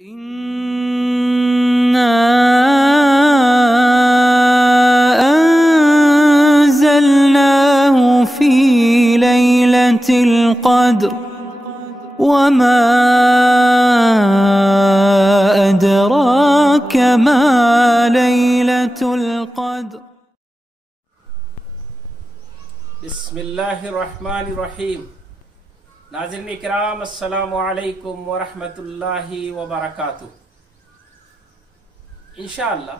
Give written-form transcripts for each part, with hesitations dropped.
إنا أنزلناه في ليلة القدر وما أدراك ما ليلة القدر. بسم اللہ الرحمن الرحیم. ناظرین اکرام، السلام علیکم ورحمۃ اللہ وبرکاتہ. انشاءاللہ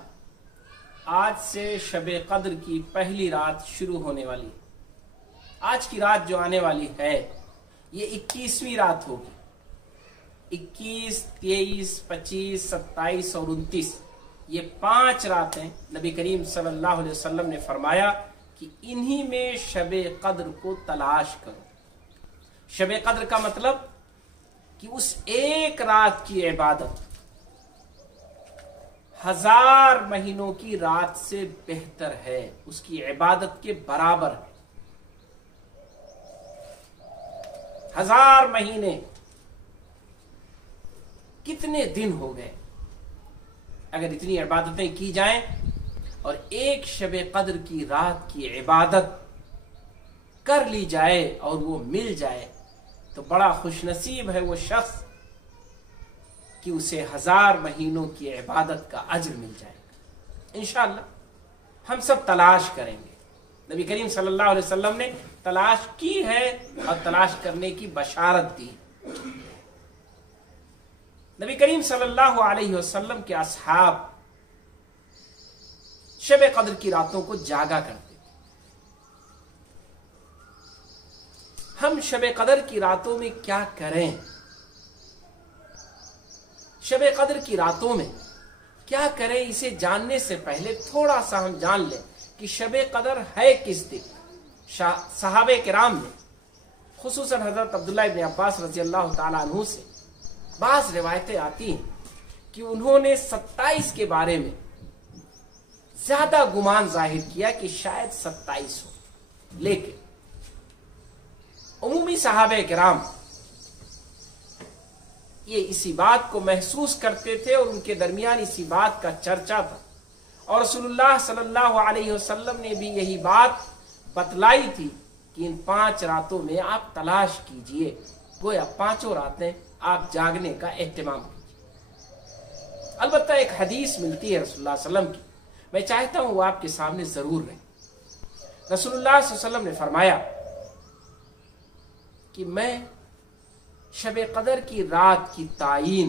آج سے شب قدر کی پہلی رات شروع ہونے والی ہے. آج کی رات جو آنے والی ہے یہ 21ویں رات ہوگی. 21, 23, 25, 27 اور 29 یہ 5 راتیں نبی کریم صلی اللہ علیہ وسلم نے فرمایا کہ انہی میں شب قدر کو تلاش کرو. شب قدر کا مطلب کہ اس ایک رات کی عبادت 1000 مہینوں کی رات سے بہتر ہے، اس کی عبادت کے برابر ہے. 1000 مہینے کتنے دن ہو گئے اگر اتنی عبادتیں کی جائیں اور ایک شب قدر کی رات کی عبادت کر لی جائے اور وہ مل جائے تو بڑا خوش نصیب ہے وہ شخص کہ اسے 1000 مہینوں کی عبادت کا اجر مل جائے گا. انشاءاللہ ہم سب تلاش کریں گے. نبی کریم صلی اللہ علیہ وسلم نے تلاش کی ہے اور تلاش کرنے کی بشارت دی. نبی کریم صلی اللہ علیہ وسلم کے اصحاب شب قدر کی راتوں کو جاگا کرتے. ہم شب قدر کی راتوں میں کیا کریں؟ شب قدر کی راتوں میں کیا کریں اسے جاننے سے پہلے تھوڑا سا ہم جان لیں کہ شب قدر ہے کس دن. صحابہ کرام نے خصوصاً حضرت عبداللہ ابن عباس رضی اللہ تعالیٰ عنہ سے بعض روایتیں آتی ہیں کہ انہوں نے 27 کے بارے میں زیادہ گمان ظاہر کیا کہ شاید 27 ہو، لیکن عمومی صحابہ کرام یہ اسی بات کو محسوس کرتے تھے اور ان کے درمیان اسی بات کا چرچا تھا، اور رسول اللہ صلی اللہ علیہ وسلم نے بھی یہی بات بتلائی تھی کہ ان 5 راتوں میں آپ تلاش کیجئے، گویا 5 راتیں آپ جاگنے کا اہتمام کیجئے. البتہ ایک حدیث ملتی ہے رسول اللہ صلی اللہ علیہ وسلم کی، میں چاہتا ہوں وہ آپ کے سامنے ضرور رہے. رسول اللہ صلی اللہ علیہ وسلم نے فرمایا کہ میں شب قدر کی رات کی تعین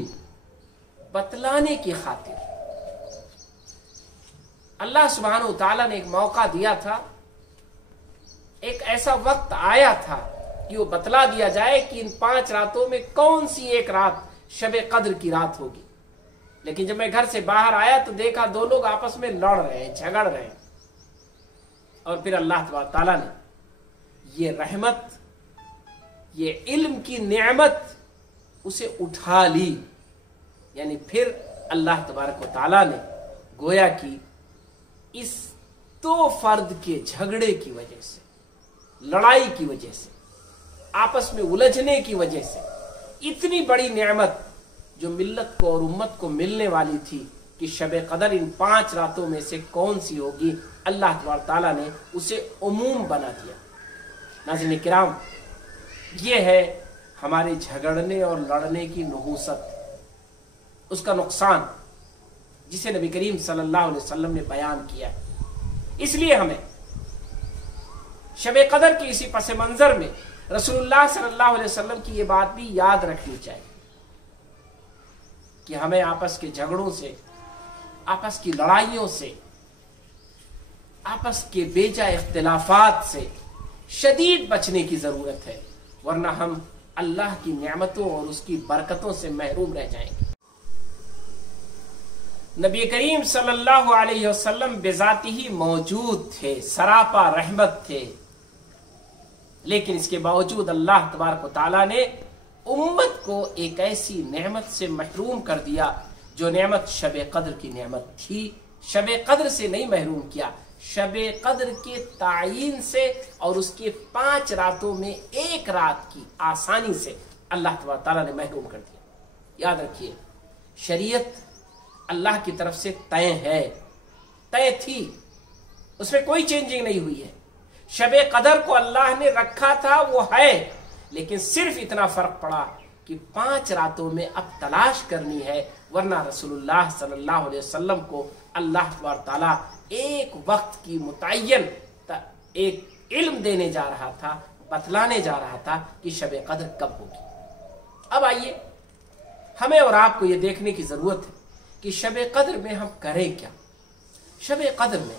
بتلانے کی خاطر اللہ سبحانہ و تعالیٰ نے ایک موقع دیا تھا، ایک ایسا وقت آیا تھا کہ وہ بتلا دیا جائے کہ ان 5 راتوں میں کون سی ایک رات شب قدر کی رات ہوگی. لیکن جب میں گھر سے باہر آیا تو دیکھا 2 لوگ آپس میں لڑ رہے ہیں، جھگڑ رہے ہیں، اور پھر اللہ تبارک تعالیٰ نے یہ رحمت، یہ علم کی نعمت اسے اٹھا لی. یعنی پھر اللہ تبارک و تعالیٰ نے گویا کہ اس 2 فرد کے جھگڑے کی وجہ سے، لڑائی کی وجہ سے، آپس میں الجھنے کی وجہ سے اتنی بڑی نعمت جو ملت کو اور امت کو ملنے والی تھی کہ شب قدر ان 5 راتوں میں سے کون سی ہوگی، اللہ تبارک تعالیٰ نے اسے عموم بنا دیا. ناظرین کرام، یہ ہے ہمارے جھگڑنے اور لڑنے کی نحوست، اس کا نقصان جسے نبی کریم صلی اللہ علیہ وسلم نے بیان کیا. اس لیے ہمیں شب قدر کی اسی پس منظر میں رسول اللہ صلی اللہ علیہ وسلم کی یہ بات بھی یاد رکھنی چاہیے کہ ہمیں آپس کے جھگڑوں سے، آپس کی لڑائیوں سے، آپس کے بیجا اختلافات سے شدید بچنے کی ضرورت ہے، ورنہ ہم اللہ کی نعمتوں اور اس کی برکتوں سے محروم رہ جائیں گے. نبی کریم صلی اللہ علیہ وسلم بذات ہی موجود تھے، سراپا رحمت تھے، لیکن اس کے باوجود اللہ تبارک و تعالیٰ نے امت کو ایک ایسی نعمت سے محروم کر دیا جو نعمت شب قدر کی نعمت تھی. شب قدر سے نہیں محروم کیا، شب قدر کے تعین سے اور اس کے 5 راتوں میں ایک رات کی آسانی سے اللہ تعالیٰ نے محروم کر دیا. یاد رکھیے शरीयत अल्लाह की तरफ से तय है, तय थी, उसमें कोई चेंजिंग नहीं हुई है। शबे कदर को अल्लाह ने रखा था, वो है, लेकिन सिर्फ इतना फर्क पड़ा कि 5 रातों में अब तलाश करनी है, वरना रसूलुल्लाह सल्लल्लाहु अलैहि वसल्लम को अल्लाह तबारक ताला एक वक्त की मुतय्यन एक इल्म देने जा रहा था, बतलाने जा रहा था कि शबे कदर कब होगी। अब आइए, हमें और आपको ये देखने की जरूरत है कि शबे कदर में हम करें क्या। शबे कदर में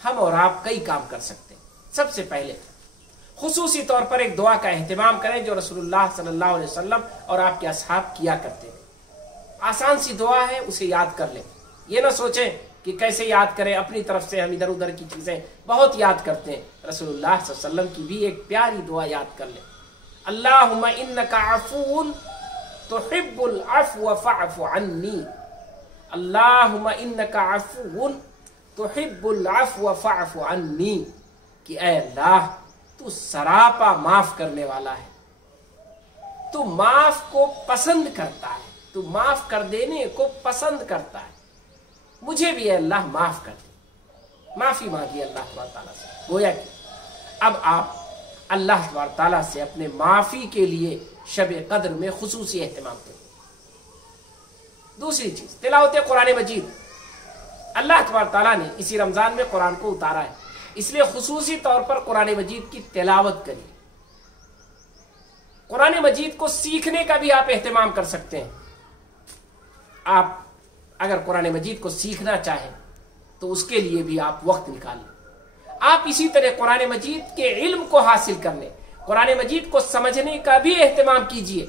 हम और आप कई काम कर सकते हैं। सबसे पहले खुसूसी तौर पर एक दुआ का एहतमाम करें जो रसूलुल्लाह सल्लल्लाहु अलैहि वसल्लम और आपके असहाब किया करते थे। आसान सी दुआ है, उसे याद कर लें। ये ना सोचें कि कैसे याद करें, अपनी तरफ से हम इधर उधर की चीजें बहुत याद करते हैं। रसूलुल्लाह सल्लल्लाहु अलैहि वसल्लम की भी एक प्यारी दुआ याद कर लें। अल्लाहुम्मा इन्नका अफ़ून तुहिब्बुल अफ़्व फ़अफ़ु अन्नी। अल्लाहुम्मा इन्नका अफ़ून तुहिब्बुल अफ़्व फ़अफ़ु अन्नी, कि ऐ अल्लाह तू सरापा माफ करने वाला है, तू माफ को पसंद करता है, तू माफ कर देने को पसंद करता है, मुझे भी अल्लाह माफ कर दे। माफी मांगी अल्लाह तबारक ताला से। गोया कि अब आप अल्लाह तबारक ताला से अपने माफी के लिए शब कद्र में खुसूसी एहतमाम करें। दूसरी चीज, तिलावत कुरान मजीद। अल्लाह तबारक ताला ने इसी रमजान में कुरान को उतारा है, इसलिए खुसूसी तौर पर कुरान मजीद की तिलावत करिए। कुरान मजीद को सीखने का भी आप एहतमाम कर सकते हैं। आप अगर कुरान मजीद को सीखना चाहें तो उसके लिए भी आप वक्त निकाल लें। आप इसी तरह कुरान मजीद के इल्म को हासिल करने, कुरान मजीद को समझने का भी एहतमाम कीजिए,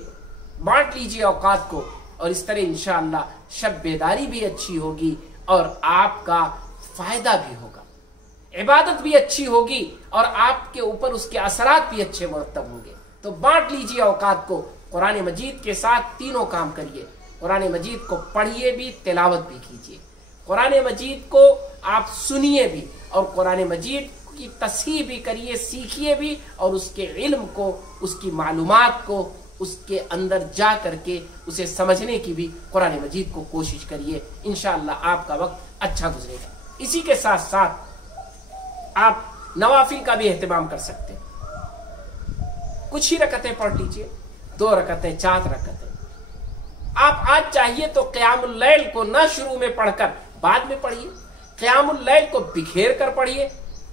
बांट लीजिए औकात को, और इस तरह इंशाअल्लाह शब बेदारी भी अच्छी होगी और आपका फायदा भी होगा, इबादत भी अच्छी होगी और आपके ऊपर उसके असरात भी अच्छे मुरतब होंगे। तो बांट लीजिए औकात को, कुरान मजीद के साथ तीनों काम करिए। कुरान मजीद को पढ़िए भी, तिलावत भी कीजिए, कुरान मजीद को आप सुनिए भी, और कुरान मजीद की तस्हीह भी करिए, सीखिए भी, और उसके इल्म को, उसकी मालूमात को, उसके अंदर जा करके उसे समझने की भी कुरान मजीद को कोशिश करिए। इंशाअल्लाह आपका वक्त अच्छा गुजरेगा। इसी के साथ साथ आप नवाफिल का भी एहतमाम कर सकते हैं। कुछ ही रकतें पढ़ लीजिए, 2 रकतें, 4 रकतें। आप आज चाहिए तो क़यामुल लैल को न शुरू में पढ़कर बाद में पढ़िए, क़यामुल लैल को बिखेर कर पढ़िए।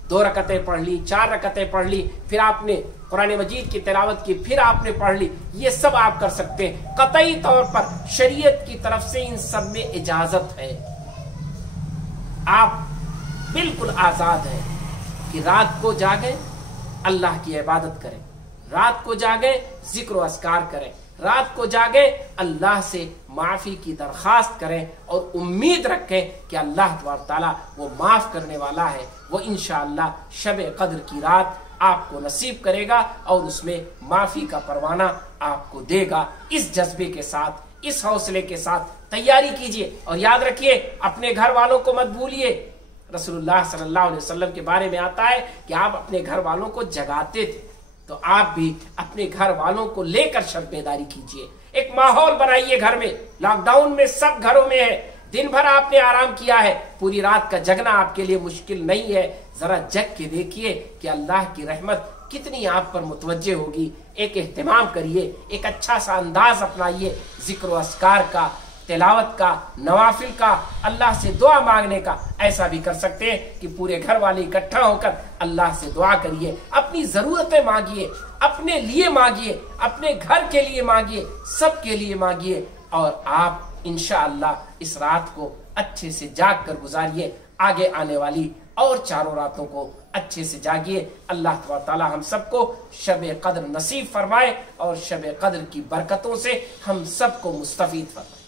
2 रकतें पढ़ ली, 4 रकतें पढ़ ली, फिर आपने कुरान मजीद की तिलावत की, फिर आपने पढ़ ली, ये सब आप कर सकते हैं। कतई तौर पर शरीयत की तरफ से इन सब में इजाजत है। आप बिल्कुल आजाद हैं कि रात को जागें, अल्लाह की इबादत करें, रात को जागें, जिक्र व अस्कार करें, रात को जागें, अल्लाह से माफी की दरखास्त करें और उम्मीद रखें कि अल्लाह तबारक ताला वो माफ करने वाला है। वो इंशाअल्लाह शब कद्र की रात आपको नसीब करेगा और उसमें माफी का परवाना आपको देगा। इस जज्बे के साथ, इस हौसले के साथ तैयारी कीजिए, और याद रखिए अपने घर वालों को मत भूलिए। रसूलुल्लाह सल्लल्लाहु अलैहि वसल्लम के बारे में आता है कि आप अपने घर वालों को जगाते थे, तो आप भी अपने घर वालों को लेकर शब बेदारी कीजिए। एक माहौल बनाइए घर में। लॉकडाउन में सब घरों में है, दिन भर आपने आराम किया है, पूरी रात का जगना आपके लिए मुश्किल नहीं है। जरा जग के देखिए कि अल्लाह की रहमत कितनी आप पर मुतवज्जे होगी। एक एहतमाम करिए, एक अच्छा सा अंदाज अपनाइए, जिक्र व अस्कार का, तिलावत का, नवाफिल का, अल्लाह से दुआ मांगने का। ऐसा भी कर सकते हैं कि पूरे घर वाले इकट्ठा होकर अल्लाह से दुआ करिए, अपनी जरूरतें मांगिए, अपने लिए मांगिए, अपने घर के लिए मांगिए, सबके लिए मांगिए, और आप इंशाअल्लाह इस रात को अच्छे से जाग कर गुजारिए। आगे आने वाली और 4 रातों को अच्छे से जागिए। अल्लाह तबारक ताला हम सबको शब कद्र नसीब फरमाए और शब कद्र की बरकतों से हम सबको मुस्तफीद फरमाए।